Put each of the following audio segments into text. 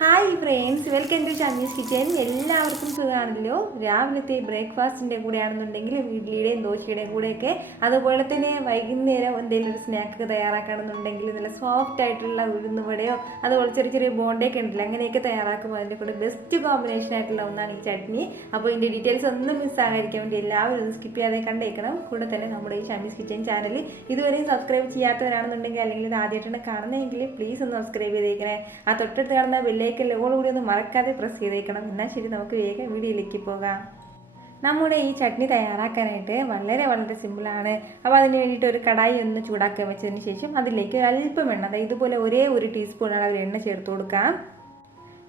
Hi friends, welcome to Chammi's kitchen. എല്ലാവർക്കും സുഖമാണല്ലോ. രാവിലത്തെ ബ്രേക്ക്ഫാസ്റ്റിൻ്റെ കൂടെയാണെന്നുണ്ടെങ്കിൽ ഇഡ്ലിയുടെയും ദോശയുടെയും കൂടെയൊക്കെ, അതുപോലെ തന്നെ വൈകുന്നേരം എന്തെങ്കിലും ഒരു സ്നാക്ക് തയ്യാറാക്കുകയാണെന്നുണ്ടെങ്കിൽ നല്ല സോഫ്റ്റ് ആയിട്ടുള്ള ഉഴുന്നുവടയോ അതുപോലെ ചെറിയ ചെറിയ ബോണ്ടയൊക്കെ ഉണ്ടല്ലോ, അങ്ങനെയൊക്കെ തയ്യാറാക്കുമ്പോൾ അതിൻ്റെ കൂടെ ബെസ്റ്റ് കോമ്പിനേഷൻ ആയിട്ടുള്ള ഒന്നാണ് ഈ ചട്നി. അപ്പോൾ ഇതിൻ്റെ ഡീറ്റെയിൽസ് ഒന്നും മിസ്സാകാതിരിക്കാൻ വേണ്ടി എല്ലാവരും ഒന്ന് സ്കിപ്പ് ചെയ്യാതെ കണ്ടേക്കണം. കൂടെ തന്നെ നമ്മുടെ ഈ ചമ്മീസ് കിച്ചൻ ചാനൽ ഇതുവരെയും സബ്സ്ക്രൈബ് ചെയ്യാത്തവരാണെന്നുണ്ടെങ്കിൽ, അല്ലെങ്കിൽ ഇത് ആദ്യമായിട്ടാണ് കാണുന്നതെങ്കിൽ പ്ലീസ് ഒന്ന് സബ്സ്ക്രൈബ് ചെയ്തേക്കണേ. ആ തൊട്ടടുത്ത് കാണുന്ന കൂടി ഒന്ന് മറക്കാതെ പ്രസ് ചെയ്തേക്കണം. എന്നാൽ ശരി, നമുക്ക് വേഗം വീഡിയോയിലേക്ക് പോകാം. നമ്മുടെ ഈ ചട്നി തയ്യാറാക്കാനായിട്ട് വളരെ വളരെ സിമ്പിളാണ്. അപ്പോൾ അതിന് വേണ്ടിയിട്ട് ഒരു കടായി ഒന്ന് ചൂടാക്കാൻ വെച്ചതിന് ശേഷം അതിലേക്ക് ഒരല്പം എണ്ണ, അതായത് ഇതുപോലെ ഒരേ ഒരു ടീസ്പൂൺ അളവിൽ എണ്ണ ചേർത്ത് കൊടുക്കാം.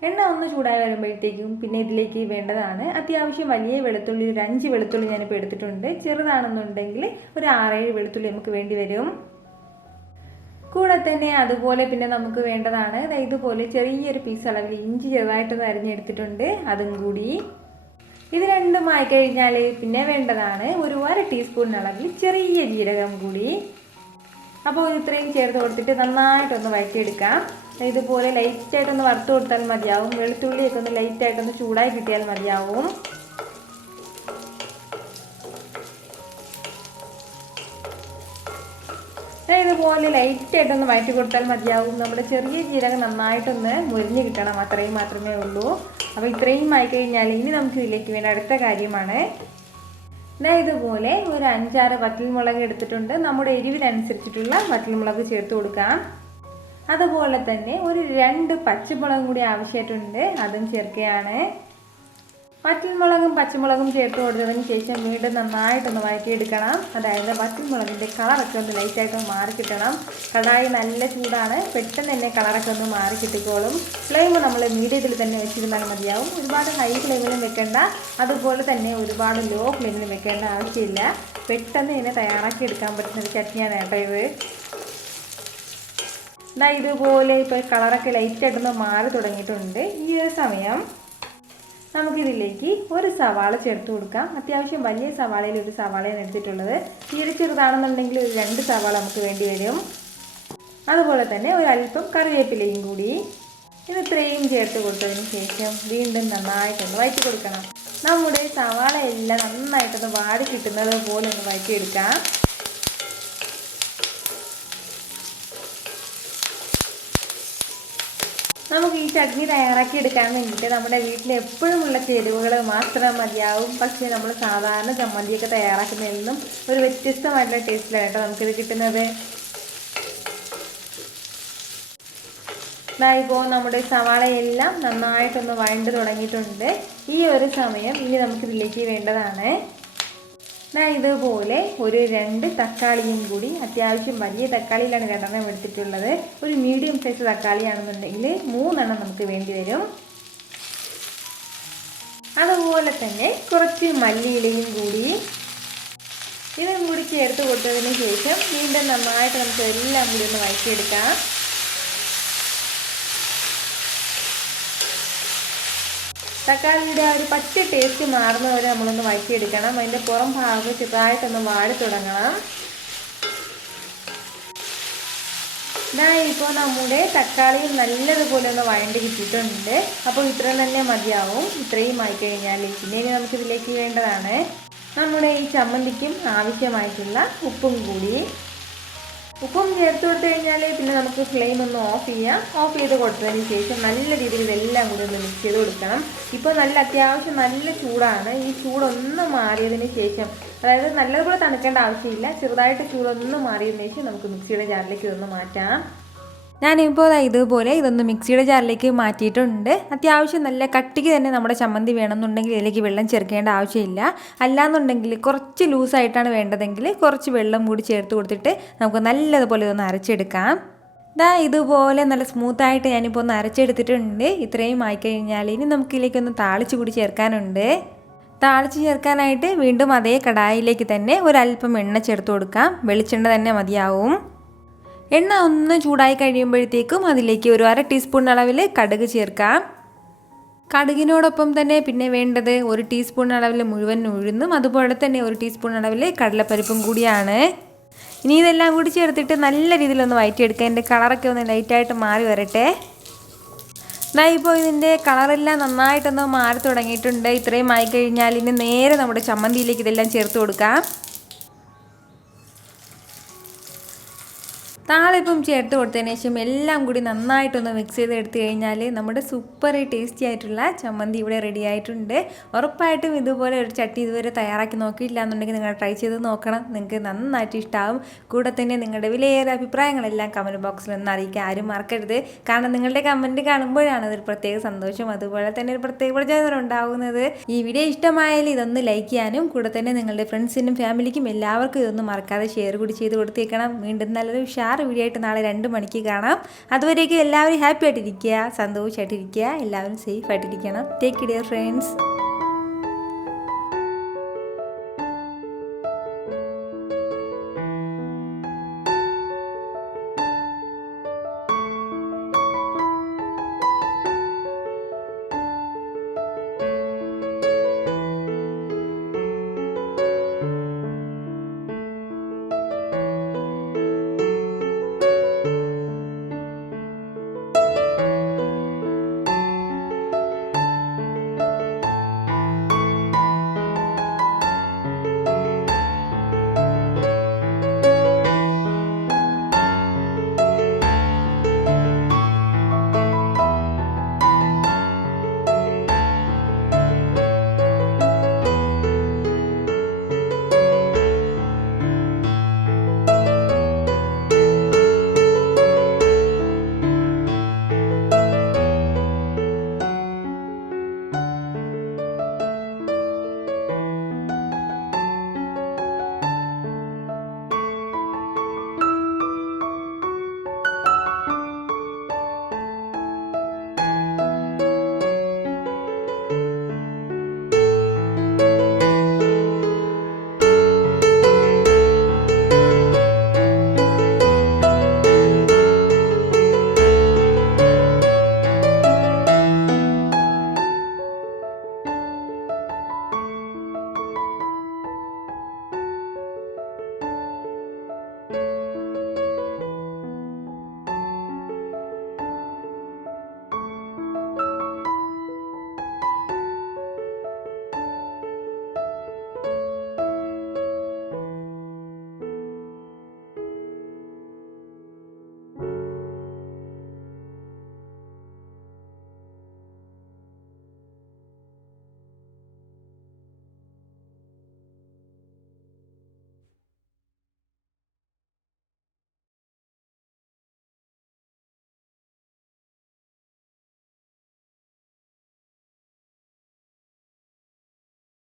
എണ്ണ ഒന്ന് ചൂടായി വരുമ്പോഴത്തേക്കും പിന്നെ ഇതിലേക്ക് വേണ്ടതാണ് അത്യാവശ്യം വലിയ വെളുത്തുള്ളി. ഒരു 5 വെളുത്തുള്ളി ഞാനിപ്പോൾ എടുത്തിട്ടുണ്ട്. ചെറുതാണെന്നുണ്ടെങ്കിൽ ഒരു 6-7 വെളുത്തുള്ളി നമുക്ക് വേണ്ടി വരും. കൂടെ തന്നെ അതുപോലെ പിന്നെ നമുക്ക് വേണ്ടതാണ് ഇതുപോലെ ചെറിയൊരു പീസ് അളവിൽ ഇഞ്ചി ചെറുതായിട്ടൊന്ന് അരിഞ്ഞെടുത്തിട്ടുണ്ട്, അതും കൂടി. ഇത് രണ്ടുമായി കഴിഞ്ഞാൽ പിന്നെ വേണ്ടതാണ് ഒരു 1/2 ടീസ്പൂൺ അളവിൽ ചെറിയ ജീരകം കൂടി. അപ്പോൾ ഇത്രയും ചേർത്ത് കൊടുത്തിട്ട് നന്നായിട്ടൊന്ന് വഴറ്റിയെടുക്കാം. ഇതുപോലെ ലൈറ്റായിട്ടൊന്ന് വറുത്ത് കൊടുത്താൽ മതിയാവും. വെളുത്തുള്ളിയൊക്കെ ഒന്ന് ലൈറ്റായിട്ടൊന്ന് ചൂടായി കിട്ടിയാൽ മതിയാവും. ഇതുപോലെ ലൈറ്റായിട്ടൊന്ന് വഴറ്റി കൊടുത്താൽ മതിയാവും. നമ്മുടെ ചെറിയ ജീരകം നന്നായിട്ടൊന്ന് മുരിഞ്ഞ് കിട്ടണം, അത്രയും മാത്രമേ ഉള്ളൂ. അപ്പോൾ ഇത്രയും ആയി കഴിഞ്ഞാൽ ഇനി നമുക്ക് ഇതിലേക്ക് വേണ്ട അടുത്ത കാര്യമാണ് ഇതുപോലെ ഒരു 5-6 വറ്റൽമുളക് എടുത്തിട്ടുണ്ട്. നമ്മുടെ എരിവിനനുസരിച്ചിട്ടുള്ള വറ്റൽമുളക് ചേർത്ത് കൊടുക്കാം. അതുപോലെ തന്നെ ഒരു 2 പച്ചമുളകും കൂടി ആവശ്യമായിട്ടുണ്ട്, അതും ചേർക്കുകയാണ്. വറ്റൽമുളകും പച്ചമുളകും ചേർത്ത് കൊടുത്തതിന് ശേഷം വീണ്ടും നന്നായിട്ടൊന്ന് വഴറ്റിയെടുക്കണം. അതായത് വറ്റൽമുളകിൻ്റെ കളറൊക്കെ ഒന്ന് ലൈറ്റായിട്ടൊന്ന് മാറി കിട്ടണം. കടായി നല്ല ചൂടാണ്, പെട്ടെന്ന് തന്നെ കളറൊക്കെ ഒന്ന് മാറി കിട്ടിക്കോളും. ഫ്ലെയിം നമ്മൾ മീഡിയത്തിൽ തന്നെ വെച്ചിരുന്നാൽ മതിയാവും. ഒരുപാട് ഹൈ ഫ്ലെയിമിലും വെക്കേണ്ട, അതുപോലെ തന്നെ ഒരുപാട് ലോ ഫ്ലെയിമിലും വെക്കേണ്ട ആവശ്യമില്ല. പെട്ടെന്ന് തന്നെ തയ്യാറാക്കി എടുക്കാൻ പറ്റുന്നൊരു ചട്നിയാണ് കേട്ടോ ഇത്. ഇതുപോലെ ഇപ്പോൾ കളറൊക്കെ ലൈറ്റായിട്ടൊന്ന് മാറി തുടങ്ങിയിട്ടുണ്ട്. ഈ ഒരു സമയം നമുക്കിതിലേക്ക് ഒരു സവാള ചേർത്ത് കൊടുക്കാം. അത്യാവശ്യം വലിയ സവാളയിൽ ഒരു സവാളയാണ് എടുത്തിട്ടുള്ളത്. തീരെ ചെറുതാണെന്നുണ്ടെങ്കിൽ ഒരു 2 സവാള നമുക്ക് വേണ്ടി വരും. അതുപോലെ തന്നെ ഒരല്പം കറിവേപ്പിലയും കൂടി. ഇത് ഇത്രയും ചേർത്ത് കൊടുത്തതിന് ശേഷം വീണ്ടും നന്നായിട്ടൊന്ന് വഴറ്റി കൊടുക്കണം. നമ്മുടെ സവാള എല്ലാം നന്നായിട്ടൊന്ന് വാടി കിട്ടുന്നത് പോലെ ഒന്ന് വഴറ്റിയെടുക്കാം. നമുക്ക് ഈ ചട്നി തയ്യാറാക്കി എടുക്കാൻ വേണ്ടിയിട്ട് നമ്മുടെ വീട്ടിൽ എപ്പോഴുമുള്ള ചേരുവകൾ മാത്രം മതിയാവും. പക്ഷേ നമ്മൾ സാധാരണ ചമ്മന്തിയൊക്കെ തയ്യാറാക്കുന്നതിൽ നിന്നും ഒരു വ്യത്യസ്തമായിട്ടുള്ള ടേസ്റ്റിലാണ് കേട്ടോ നമുക്കിത് കിട്ടുന്നത്. ഇപ്പോൾ നമ്മുടെ സവാളയെല്ലാം നന്നായിട്ടൊന്ന് വഴണ്ട് തുടങ്ങിയിട്ടുണ്ട്. ഈ ഒരു സമയം ഇനി നമുക്കിതിലേക്ക് വേണ്ടതാണ് ഇതുപോലെ ഒരു 2 തക്കാളിയും കൂടി. അത്യാവശ്യം വലിയ തക്കാളിയിലാണ് 2 എടുത്തിട്ടുള്ളത്. ഒരു മീഡിയം സൈസ് തക്കാളിയാണെന്നുണ്ടെങ്കിൽ 3 നമുക്ക് വേണ്ടി വരും. അതുപോലെ തന്നെ കുറച്ച് മല്ലിയിലയും കൂടി. ഇതും കൂടി ചേർത്ത് കൊടുത്തതിന് ശേഷം വീണ്ടും നന്നായിട്ട് നമുക്ക് എല്ലാം കൂടി ഒന്ന് വഴറ്റിയെടുക്കാം. തക്കാളിയുടെ ആ ഒരു പച്ച ടേസ്റ്റ് മാറുന്നവരെ നമ്മളൊന്ന് വഴറ്റിയെടുക്കണം. അതിൻ്റെ പുറം ഭാഗം ചെറുതായിട്ടൊന്ന് വാടി തുടങ്ങണം. ഇപ്പോൾ നമ്മുടെ തക്കാളിയും നല്ലതുപോലെ ഒന്ന് വഴണ്ടി കിട്ടിയിട്ടുണ്ട്. അപ്പോൾ ഇത്രയും തന്നെ മതിയാവും. ഇത്രയും ആയിക്കഴിഞ്ഞാൽ പിന്നെ ഇനി നമുക്കിതിലേക്ക് വേണ്ടതാണ് നമ്മുടെ ഈ ചമ്മന്തിക്കും ആവശ്യമായിട്ടുള്ള ഉപ്പും കൂടി. ഉപ്പും ചേർത്ത് കൊടുത്തു കഴിഞ്ഞാൽ പിന്നെ നമുക്ക് ഫ്ലെയിം ഒന്ന് ഓഫ് ചെയ്യാം. ഓഫ് ചെയ്ത് കൊടുത്തതിന് ശേഷം നല്ല രീതിയിൽ ഇതെല്ലാം കൂടി ഒന്ന് മിക്സ് ചെയ്ത് കൊടുക്കണം. ഇപ്പോൾ അത്യാവശ്യം നല്ല ചൂടാണ്. ഈ ചൂടൊന്ന് മാറിയതിന് ശേഷം, അതായത് നല്ലതുപോലെ തണുക്കേണ്ട ആവശ്യമില്ല, ചെറുതായിട്ട് ചൂടൊന്ന് മാറിയതിന് ശേഷം നമുക്ക് മിക്സിയുടെ ജാറിലേക്ക് ഇതൊന്ന് മാറ്റാം. ഞാനിപ്പോൾ ഇതുപോലെ ഇതൊന്ന് മിക്സിയുടെ ജാറിലേക്ക് മാറ്റിയിട്ടുണ്ട്. അത്യാവശ്യം നല്ല കട്ടിക്ക് തന്നെ നമ്മുടെ ചമ്മന്തി വേണമെന്നുണ്ടെങ്കിൽ ഇതിലേക്ക് വെള്ളം ചേർക്കേണ്ട ആവശ്യമില്ല. അല്ലാന്നുണ്ടെങ്കിൽ കുറച്ച് ലൂസായിട്ടാണ് വേണ്ടതെങ്കിൽ കുറച്ച് വെള്ളം കൂടി ചേർത്ത് കൊടുത്തിട്ട് നമുക്ക് നല്ലതുപോലെ ഇതൊന്ന് അരച്ചെടുക്കാം. ഇതുപോലെ നല്ല സ്മൂത്തായിട്ട് ഞാനിപ്പോൾ ഒന്ന് അരച്ചെടുത്തിട്ടുണ്ട്. ഇത്രയും ആയിക്കഴിഞ്ഞാൽ ഇനി നമുക്കിതിലേക്കൊന്ന് താളിച്ച് കൂടി ചേർക്കാനുണ്ട്. താളിച്ച് ചേർക്കാനായിട്ട് വീണ്ടും അതേ കടായിലേക്ക് തന്നെ ഒരല്പം എണ്ണ ചേർത്ത് കൊടുക്കാം. വെളിച്ചെണ്ണ തന്നെ മതിയാവും. എണ്ണ ഒന്ന് ചൂടായി കഴിയുമ്പോഴത്തേക്കും അതിലേക്ക് ഒരു 1/2 ടീസ്പൂൺ അളവിൽ കടുക് ചേർക്കാം. കടുകിനോടൊപ്പം തന്നെ പിന്നെ വേണ്ടത് 1 ടീസ്പൂൺ അളവിൽ മുഴുവൻ ഉഴുന്നും അതുപോലെ തന്നെ 1 ടീസ്പൂൺ അളവിൽ കടലപ്പരിപ്പും കൂടിയാണ്. ഇനി ഇതെല്ലാം കൂടി ചേർത്തിട്ട് നല്ല രീതിയിലൊന്ന് വഴറ്റിയെടുക്കാം. എൻ്റെ കളറൊക്കെ ഒന്ന് ലൈറ്റായിട്ട് മാറി വരട്ടെ. ഇപ്പോൾ ഇതിൻ്റെ കളറെല്ലാം നന്നായിട്ടൊന്ന് മാറി തുടങ്ങിയിട്ടുണ്ട്. ഇത്രയും ആയി കഴിഞ്ഞാൽ ഇനി നേരെ നമ്മുടെ ചമ്മന്തിയിലേക്ക് ഇതെല്ലാം ചേർത്ത് കൊടുക്കാം. താളിപ്പം ചേർത്ത് കൊടുത്തതിന് ശേഷം എല്ലാം കൂടി നന്നായിട്ടൊന്ന് മിക്സ് ചെയ്ത് എടുത്തു കഴിഞ്ഞാൽ നമ്മുടെ സൂപ്പർ ടേസ്റ്റി ആയിട്ടുള്ള ചമ്മന്തി ഇവിടെ റെഡി ആയിട്ടുണ്ട്. ഉറപ്പായിട്ടും ഇതുപോലെ ഒരു ചട്ടി ഇതുവരെ തയ്യാറാക്കി നോക്കിയില്ല എന്നുണ്ടെങ്കിൽ നിങ്ങൾ ട്രൈ ചെയ്ത് നോക്കണം. നിങ്ങൾക്ക് നന്നായിട്ട് ഇഷ്ടമാവും. കൂടെ തന്നെ നിങ്ങളുടെ വിലയേറെ അഭിപ്രായങ്ങളെല്ലാം കമൻറ്റ് ബോക്സിൽ ഒന്ന് അറിയിക്കാൻ ആരും മറക്കരുത്. കാരണം നിങ്ങളുടെ കമൻറ്റ് കാണുമ്പോഴാണ് അതൊരു പ്രത്യേക സന്തോഷം, അതുപോലെ തന്നെ ഒരു പ്രത്യേക പ്രചോദനം ഉണ്ടാകുന്നത്. ഈ വീഡിയോ ഇഷ്ടമായാലും ഇതൊന്ന് ലൈക്ക് ചെയ്യാനും കൂടെ തന്നെ നിങ്ങളുടെ ഫ്രണ്ട്സിനും ഫാമിലിക്കും എല്ലാവർക്കും ഇതൊന്നും മറക്കാതെ ഷെയർ കൂടി ചെയ്ത് കൊടുത്തേക്കണം. വീണ്ടും നല്ലൊരു വീഡിയോ ആയിട്ട് നാളെ 2 മണിക്ക് കാണാം. അതുവരേക്കും എല്ലാവരും ഹാപ്പി ആയിട്ടിരിക്കുക, സന്തോഷമായിട്ടിരിക്കുക, എല്ലാവരും സേഫ് ആയിട്ടിരിക്കണം. Take care friends.